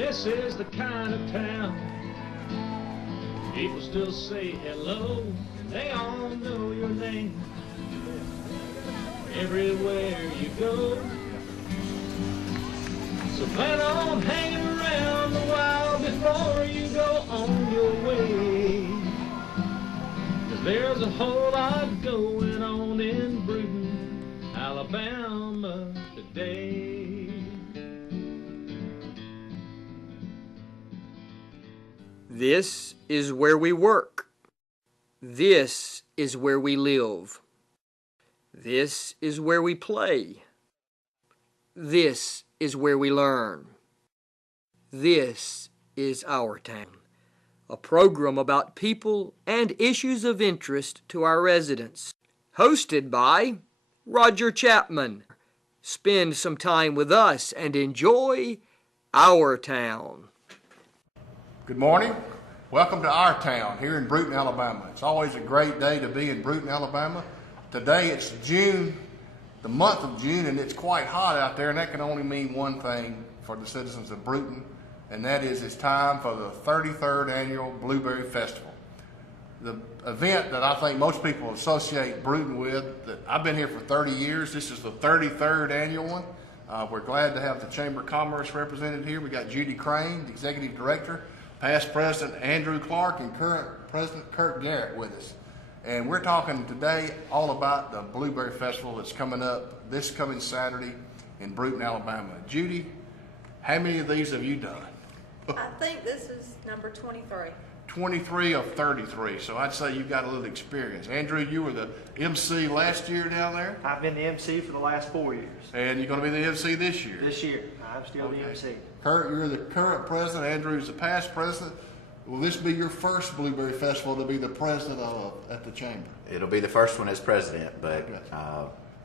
This is the kind of town people still say hello, and they all know your name everywhere you go. So plan on hanging around a while before you go on your way, 'cause there's a whole lot going on in Brewton, Alabama today. This is where we work. This is where we live. This is where we play. This is where we learn. This is our town, a program about people and issues of interest to our residents. Hosted by Roger Chapman. Spend some time with us and enjoy our town. Good morning. Welcome to our town here in Brewton, Alabama. It's always a great day to be in Brewton, Alabama. Today it's June, the month of June, and it's quite hot out there, and that can only mean one thing for the citizens of Brewton, and that is it's time for the 33rd Annual Blueberry Festival. The event that I think most people associate Brewton with, that I've been here for 30 years, this is the 33rd annual one. We're glad to have the Chamber of Commerce represented here. We got Judy Crane, the Executive Director, past President Andrew Clark, and current President Kurt Garrett with us. And we're talking today all about the Blueberry Festival that's coming up this coming Saturday in Brewton, Alabama. Judy, how many of these have you done? I think this is number 23. 23 of 33, so I'd say you've got a little experience. Andrew, you were the MC last year down there? I've been the MC for the last 4 years. And you're going to be the MC this year? This year, I'm still the MC. Kurt, you're the current president. Andrew's the past president. Will this be your first Blueberry Festival to be the president of at the Chamber? It'll be the first one as president, but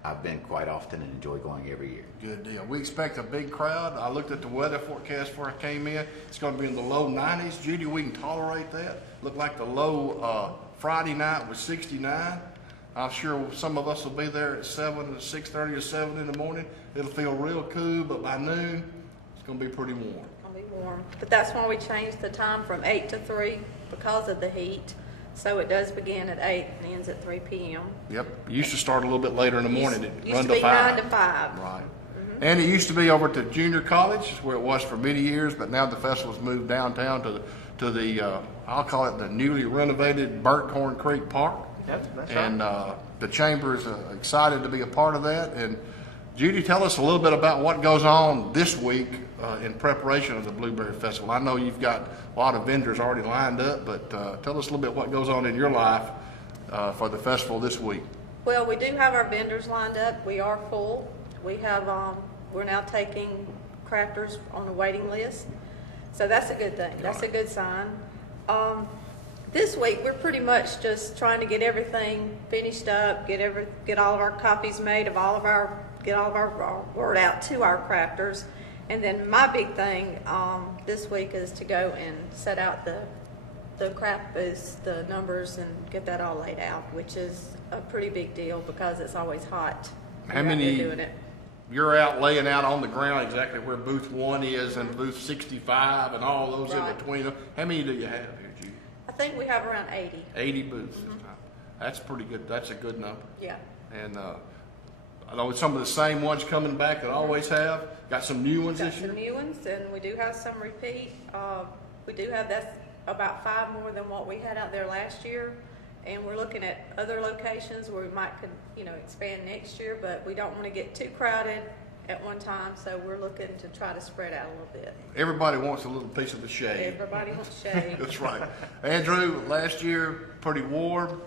I've been quite often and enjoy going every year. Good deal. We expect a big crowd. I looked at the weather forecast before I came in. It's going to be in the low 90s. Judy, we can tolerate that. Looked like the low Friday night was 69. I'm sure some of us will be there at 6:30 or 7 in the morning. It'll feel real cool, but by noon, it's going to be pretty warm. It'll be warm. But that's why we changed the time from 8 to 3 because of the heat. So it does begin at 8 and ends at 3 p.m. Yep. It used to start a little bit later in the morning. It used run to be 5. 9 to 5. Right. And it used to be over to Junior College, where it was for many years, but now the festival's moved downtown to the I'll call it the newly renovated Burkhorn Creek Park. Yep, that's and right. The Chamber is excited to be a part of that. And Judy, tell us a little bit about what goes on this week in preparation of the Blueberry Festival. I know you've got a lot of vendors already lined up, but tell us a little bit what goes on in your life for the festival this week. Well, we do have our vendors lined up. We are full. We have, we're now taking crafters on the waiting list. So that's a good thing. That's a good sign. This week, we're pretty much just trying to get everything finished up, get all of our copies made of get all of our word out to our crafters. And then my big thing this week is to go and set out the craft booths, the numbers, and get that all laid out, which is a pretty big deal because it's always hot. How many doing it? You're out laying out on the ground exactly where booth 1 is and booth 65 and all those in between them. How many do you have here, Judy? I think we have around 80. 80 booths. That's pretty good. That's a good number. Yeah. And I know some of the same ones coming back that I always have. Got some new ones Got this year? some new ones, and we do have some repeat. We do have that's about 5 more than what we had out there last year. And we're looking at other locations where we might could, expand next year, but we don't want to get too crowded at one time, so we're looking to try to spread out a little bit. Everybody wants a little piece of the shade. Everybody wants shade. That's right. Andrew, last year, pretty warm,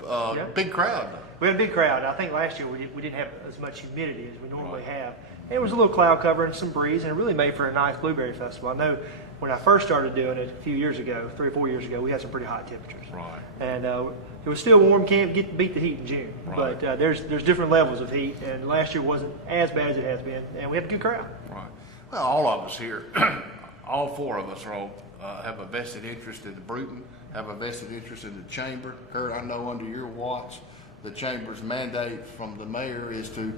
big crowd. We had a big crowd. I think last year we didn't have as much humidity as we normally have. It was a little cloud cover and some breeze, and it really made for a nice blueberry festival. I know when I first started doing it a few years ago, 3 or 4 years ago, we had some pretty hot temperatures. Right. And it was still warm. Can't beat the heat in June. Right. But there's different levels of heat, and last year wasn't as bad as it has been, and we had a good crowd. Right. Well, all of us here, all 4 of us have a vested interest in the Brewton, have a vested interest in the Chamber. Kurt, I know under your watch, the Chamber's mandate from the mayor is to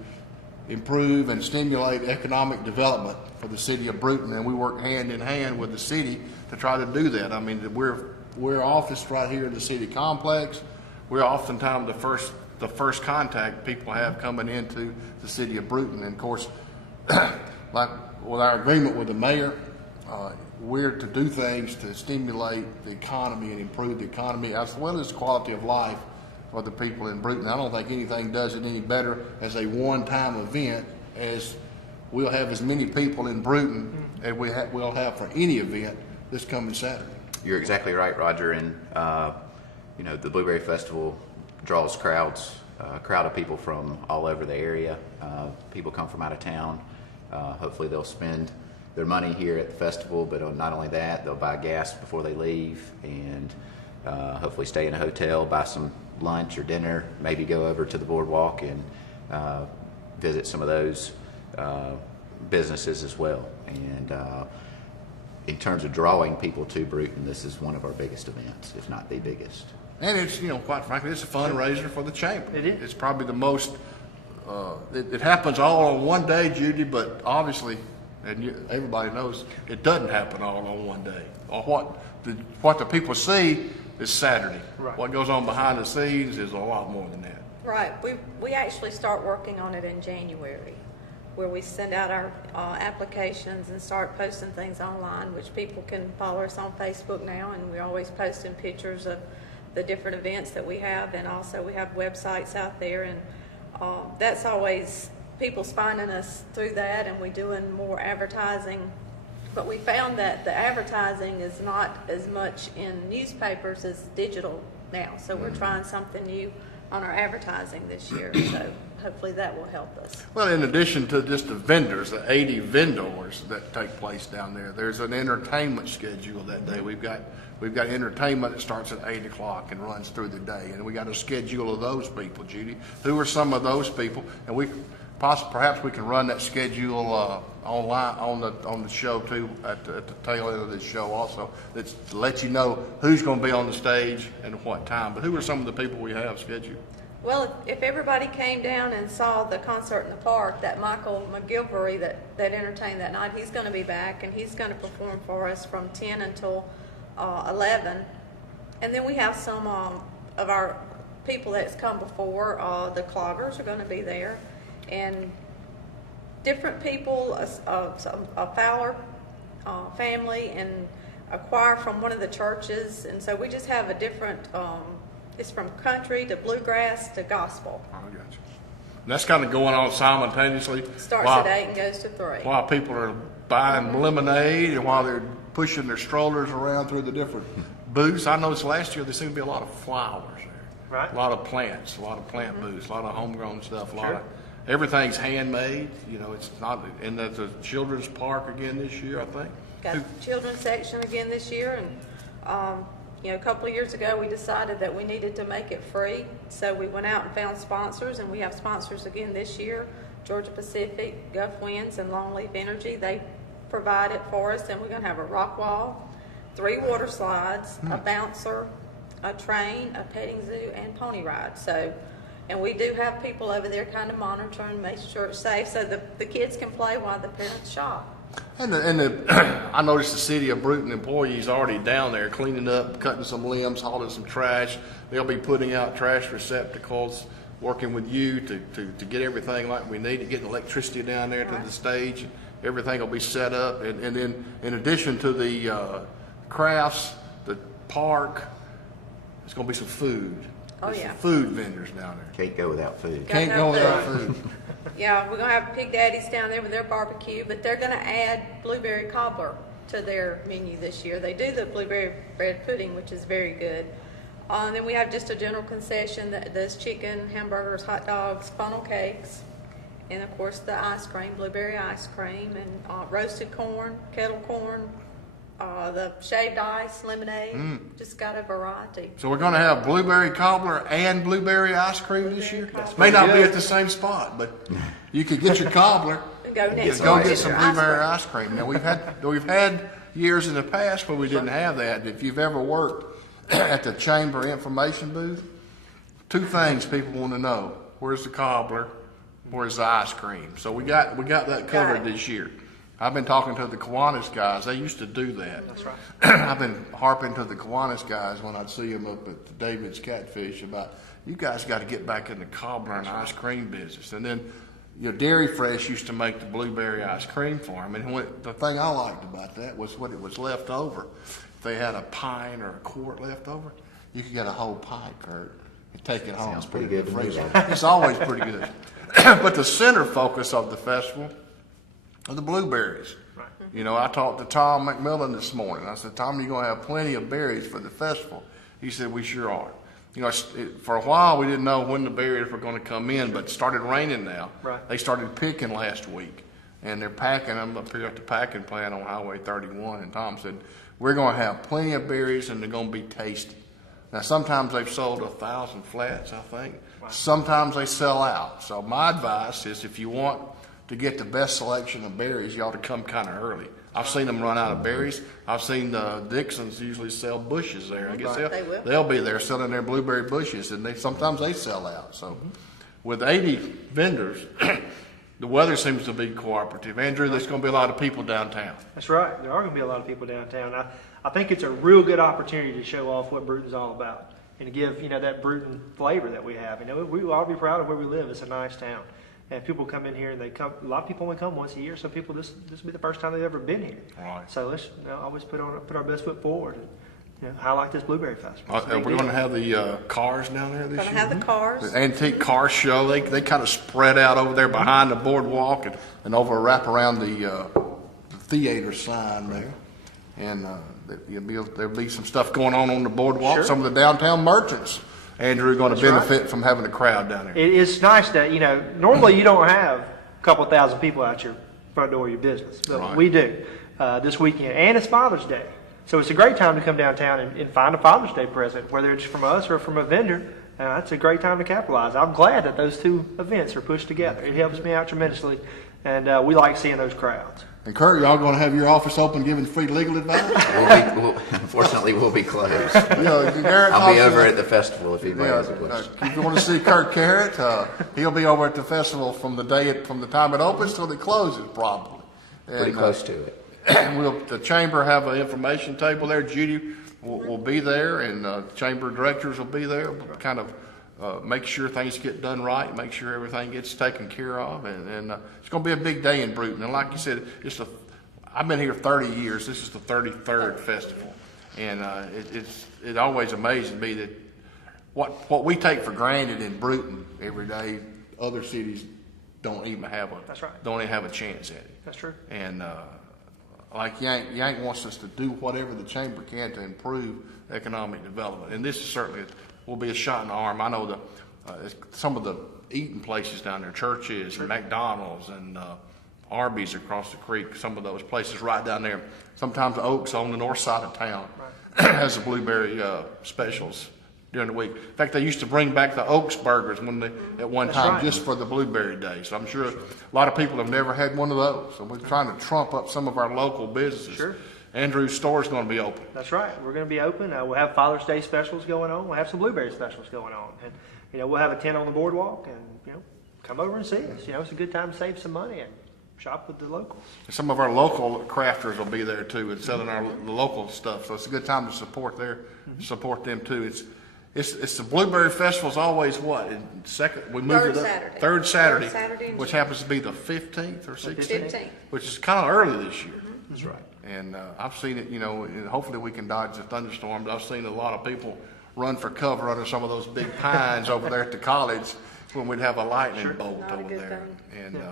improve and stimulate economic development for the city of Brewton, and we work hand in hand with the city to try to do that. I mean, we're office right here in the city complex. We're oftentimes the first contact people have coming into the city of Brewton, and of course, like with our agreement with the mayor, we're to do things to stimulate the economy and improve the economy as well as quality of life for the people in Brewton. I don't think anything does it any better as a one-time event, as we'll have as many people in Brewton as we'll have for any event this coming Saturday. You're exactly right, Roger. And you know, the Blueberry Festival draws crowds, a crowd of people from all over the area. People come from out of town. Hopefully they'll spend their money here at the festival, but not only that, they'll buy gas before they leave, and hopefully stay in a hotel, buy some lunch or dinner, maybe go over to the boardwalk and visit some of those businesses as well. And in terms of drawing people to Brewton, this is one of our biggest events, if not the biggest. And it's, you know, quite frankly, it's a fundraiser for the chamber. It is. It's probably the most, it happens all on one day, Judy, but obviously, and everybody knows, it doesn't happen all on one day. Or what the people see is Saturday. Right. What goes on behind the scenes is a lot more than that. Right. We actually start working on it in January, where we send out our applications and start posting things online, which people can follow us on Facebook now, and we're always posting pictures of the different events that we have, and also we have websites out there, and that's always people's finding us through that, and we're doing more advertising. But we found that the advertising is not as much in newspapers as digital now, so we're trying something new on our advertising this year, so hopefully that will help us. Well, in addition to just the vendors, the 80 vendors that take place down there, there's an entertainment schedule that day. We've got entertainment that starts at 8 o'clock and runs through the day, and we got a schedule of those people, Judy. Who are some of those people? And perhaps we can run that schedule online on the show too, at the tail end of this show also, that's to let you know who's going to be on the stage and at what time. But who are some of the people we have scheduled? Well, if everybody came down and saw the concert in the park, that Michael McGilvery that entertained that night, he's going to be back, and he's going to perform for us from 10 until 11. And then we have some of our people that's come before. The cloggers are going to be there, and different people, a Fowler family, and a choir from one of the churches. And so we just have a different, it's from country to bluegrass to gospel. I got you. And that's kind of going on simultaneously. Starts at 8 and goes to 3. While people are buying lemonade and while they're pushing their strollers around through the different booths. I noticed last year there seemed to be a lot of flowers there. Right. A lot of plants, a lot of plant booths, a lot of homegrown stuff, a lot of everything's handmade. You know, it's not, and there's a children's park again this year, I think. Got the children's section again this year, and you know, a couple of years ago we decided that we needed to make it free, so we went out and found sponsors, and we have sponsors again this year. Georgia Pacific, Gulf Winds, and Longleaf Energy, they provide it for us, and we're going to have a rock wall, 3 water slides, a bouncer, a train, a petting zoo, and pony ride. So, and we do have people over there kind of monitoring, making sure it's safe, so the kids can play while the parents shop. And I noticed the city of Brewton employees already down there cleaning up, cutting some limbs, hauling some trash. They'll be putting out trash receptacles, working with you to get everything like we need, to get electricity down there to the stage. Everything will be set up. And then in addition to the crafts, the park, there's going to be some food. Oh, There's yeah. some food vendors down there. Can't go without food. Can't go without food. Yeah, we're going to have Pig Daddies down there with their barbecue, but they're going to add blueberry cobbler to their menu this year. They do the blueberry bread pudding, which is very good. And then we have just a general concession that does chicken, hamburgers, hot dogs, funnel cakes, and of course the ice cream, blueberry ice cream, and roasted corn, kettle corn, the shaved ice, lemonade. Just got a variety. So we're going to have blueberry cobbler and blueberry ice cream this year? May not be at the same spot, but you could get your cobbler And go next and go door, get get some your ice blueberry cream. ice cream. Now we've had years in the past where we didn't have that. If you've ever worked at the chamber information booth, 2 things people want to know: where's the cobbler, where's the ice cream? So we got that covered Got it. this year. I've been talking to the Kiwanis guys. They used to do that. That's right. I've been harping to the Kiwanis guys when I'd see them up at David's Catfish about, you guys got to get back in the cobbler and ice cream business. And then, Dairy Fresh used to make the blueberry ice cream for them. And the thing I liked about that was what it was left over. If they had a pint or a quart left over, you could get a whole pint, Kurt, and take it home. Sounds pretty good to me, Freezer. though. It's always pretty good. But the center focus of the festival are the blueberries. Right. I talked to Tom McMillan this morning. I said, Tom, you're going to have plenty of berries for the festival. He said, we sure are. For a while we didn't know when the berries were going to come in, but it started raining now. Right. They started picking last week, and they're packing them up here at the packing plant on Highway 31. And Tom said, we're going to have plenty of berries, and they're going to be tasty. Now, sometimes they've sold 1,000 flats, I think. Wow. Sometimes they sell out. So my advice is if you want to get the best selection of berries, you ought to come kind of early. I've seen them run out of berries. I've seen the Dixons usually sell bushes there. I guess Right. they'll be there selling their blueberry bushes, and sometimes they sell out. So with 80 vendors, the weather seems to be cooperative. Andrew, there's going to be a lot of people downtown. That's right. There are going to be a lot of people downtown. I think it's a real good opportunity to show off what Brewton's all about and to give, that Brewton flavor that we have. We ought to be proud of where we live. It's a nice town. And people come in here and a lot of people only come once a year. Some people, this will be the first time they've ever been here. Right. So let's always put our best foot forward and highlight this Blueberry Festival. Are we going to have the cars down there this Gonna year? have the cars. The antique car show. They kind of spread out over there behind the boardwalk and over wrap around the theater sign there. And there'll be some stuff going on the boardwalk. Sure. Some of the downtown merchants, Andrew, are going to That's benefit from having a crowd down there. It's nice that, normally you don't have a couple thousand people out your front door of your business, but Right. we do this weekend. And it's Father's Day. So it's a great time to come downtown and find a Father's Day present, whether it's from us or from a vendor. It's a great time to capitalize. I'm glad that those two events are pushed together. It helps me out tremendously, and we like seeing those crowds. And Kurt, y'all going to have your office open giving free legal advice? Unfortunately, we'll be closed. Garrett I'll be talks- over at the festival if anybody has a question. If you want to see Kurt Garrett, he'll be over at the festival from the time it opens till it closes, probably. Pretty close to it. The chamber have an information table there. Judy will be there, and chamber directors will be there. We'll kind of make sure things get done right, make sure everything gets taken care of, and it's going to be a big day in Brewton. And like you said, I've been here 30 years. This is the 33rd festival, and it always amazes me that what we take for granted in Brewton every day, other cities don't even have That's right. don't even have a chance at it. That's true. And like Yank wants us to do whatever the chamber can to improve economic development, and this is certainly will be a shot in the arm. I know some of the eating places down there, Church's and McDonald's and Arby's across the creek, some of those places right down there. Sometimes Oaks on the north side of town has the blueberry specials during the week. In fact, they used to bring back the Oaks burgers at one time right. just for the blueberry day. So I'm sure a lot of people have never had one of those. So we're trying to trump up some of our local businesses. Sure. Andrew's store is going to be open. That's right. We're going to be open. We'll have Father's Day specials going on. We'll have some blueberry specials going on. And, we'll have a tent on the boardwalk and, come over and see us. It's a good time to save some money and shop with the locals. Some of our local crafters will be there too and selling the local stuff. So it's a good time to support them too. It's the Blueberry Festival's always what? We moved Third it up. Saturday. Third Saturday. Third Saturday in which June. happens to be the 15th or 16th. 15th. Which is kind of early this year. That's right. And I've seen it, and hopefully we can dodge the thunderstorms. I've seen a lot of people run for cover under some of those big pines over there at the college when we'd have a lightning bolt Not a over good there. thing. And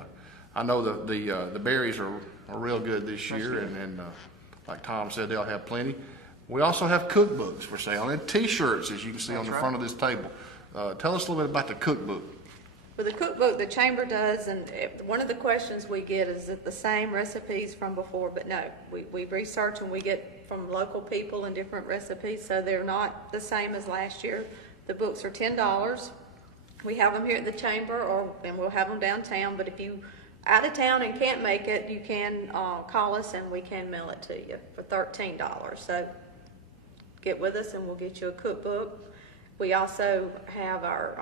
I know the berries are real good this year, and like Tom said, they'll have plenty. We also have cookbooks for sale and T-shirts, as you can see on the front of this table. Tell us a little bit about the cookbook. With the cookbook, the chamber does, and one of the questions we get is it the same recipes from before, but no, we research and we get from local people and different recipes, so they're not the same as last year. The books are $10. We have them here at the chamber, and we'll have them downtown, but if you out of town and can't make it, you can call us and we can mail it to you for $13. So get with us and we'll get you a cookbook. We also have our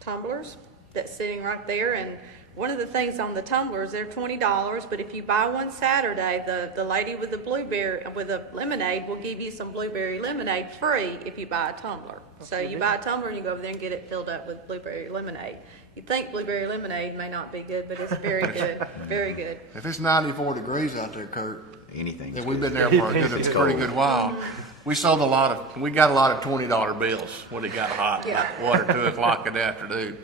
tumblers. that's sitting right there. And one of the things on the tumblers, they're $20, but if you buy one Saturday, the lady with the lemonade will give you some blueberry lemonade free if you buy a tumbler. So you buy a tumbler and you go over there and get it filled up with blueberry lemonade. You think blueberry lemonade may not be good, but it's very good, very good. If it's 94 degrees out there, Kurt, Anything. and we've been there for a pretty good while. We got a lot of $20 bills when it got hot, Yeah. like 1 or 2 o'clock in the afternoon.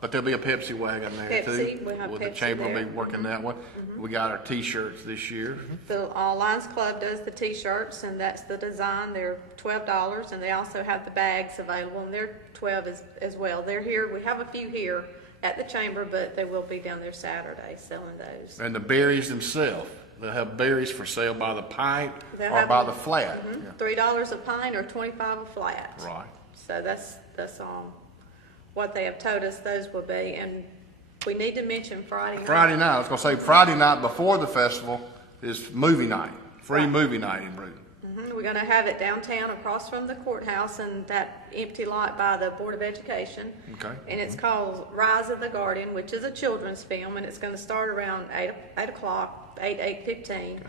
But there'll be a Pepsi wagon there too. We have With the Pepsi chamber will there. be working that one. We got our T-shirts this year. The Lions Club does the T-shirts, and that's the design. They're $12, and they also have the bags available, and they're $12 as well. They're here. We have a few here at the chamber, but they will be down there Saturday selling those. And the berries themselves, they'll have berries for sale by the pint They'll or have by them. the flat. $3 a pint or $25 a flat. Right. So that's what they have told us those will be. And we need to mention Friday night. Friday night, I was going to say Friday night before the festival is movie night, free movie night in Brewton. We're going to have it downtown across from the courthouse in that empty lot by the Board of Education. Okay. And it's called Rise of the Guardian, which is a children's film, and it's going to start around 8 o'clock, 8:15.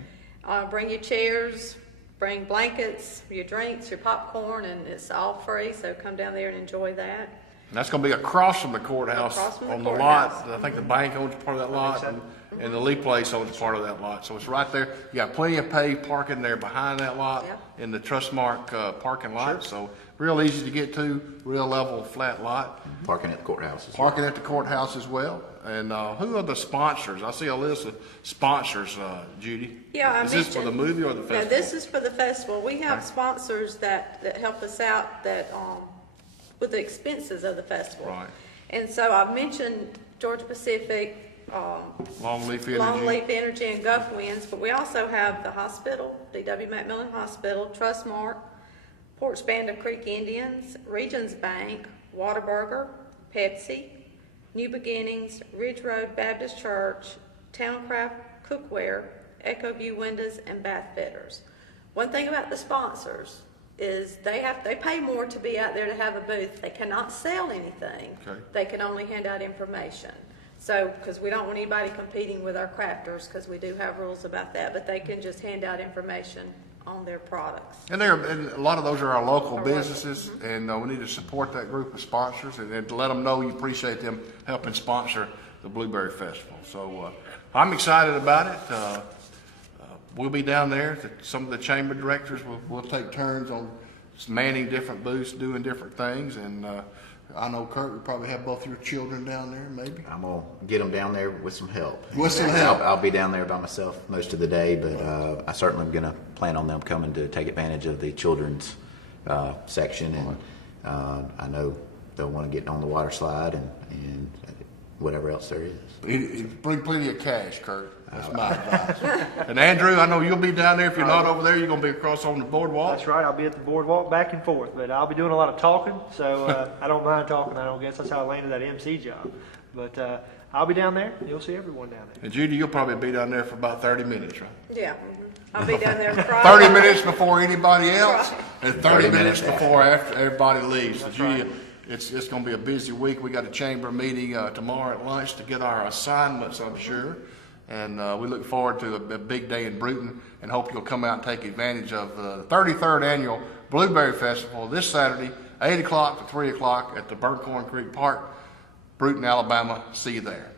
Bring your chairs, bring blankets, your drinks, your popcorn, and it's all free, so come down there and enjoy that. And that's going to be across from the courthouse Across from the on the courthouse. lot. I think the bank owns part of that lot, and the Lee Place owns part of that lot. So it's right there. You got plenty of paved parking there behind that lot Yeah. in the Trustmark parking lot. So real easy to get to, real level, flat lot. Parking at the courthouse. Parking at the courthouse as well. And who are the sponsors? I see a list of sponsors, Judy. Yeah, I Is this for the mentioned- movie or the festival? No, this is for the festival. We have sponsors that help us out with the expenses of the festival. Right. And so I've mentioned Georgia Pacific, Longleaf Energy. Longleaf Energy and Gulf Winds, but we also have the hospital, D.W. McMillan Hospital, Trustmark, Porch Band of Creek Indians, Regions Bank, Whataburger, Pepsi, New Beginnings, Ridge Road Baptist Church, Towncraft Cookware, Echo View Windows, and Bath Fitters. One thing about the sponsors is they pay more to be out there to have a booth. They cannot sell anything. Okay. They can only hand out information. So, because we don't want anybody competing with our crafters, because we do have rules about that, but they can just hand out information on their products. And and a lot of those are our local Our businesses, and we need to support that group of sponsors and to let them know you appreciate them helping sponsor the Blueberry Festival. So I'm excited about it. We'll be down there. Some of the chamber directors will take turns on manning different booths, doing different things, and I know, Kurt, you probably have both your children down there, maybe? I'm going to get them down there with some help. With some help. I'll be down there by myself most of the day, but I certainly am going to plan on them coming to take advantage of the children's section. And I know they'll want to get on the water slide and whatever else there is. Bring plenty of cash, Kurt. That's my advice. And Andrew, I know you'll be down there. If you're not over there, you're going to be across on the boardwalk. That's right. I'll be at the boardwalk back and forth, but I'll be doing a lot of talking, so I don't mind talking. I don't guess that's how I landed that MC job. But I'll be down there. You'll see everyone down there. And Judy, you'll probably be down there for about 30 minutes, right? Yeah. I'll be down there Friday. 30 minutes before anybody else, Right. and 30 minutes minutes before after everybody leaves. So That's Judy, right. it's going to be a busy week. We got a chamber meeting tomorrow at lunch to get our assignments, I'm sure. And we look forward to a big day in Brewton, and hope you'll come out and take advantage of the 33rd Annual Blueberry Festival this Saturday, 8 o'clock to 3 o'clock at the Burcorn Creek Park, Brewton, Alabama. See you there.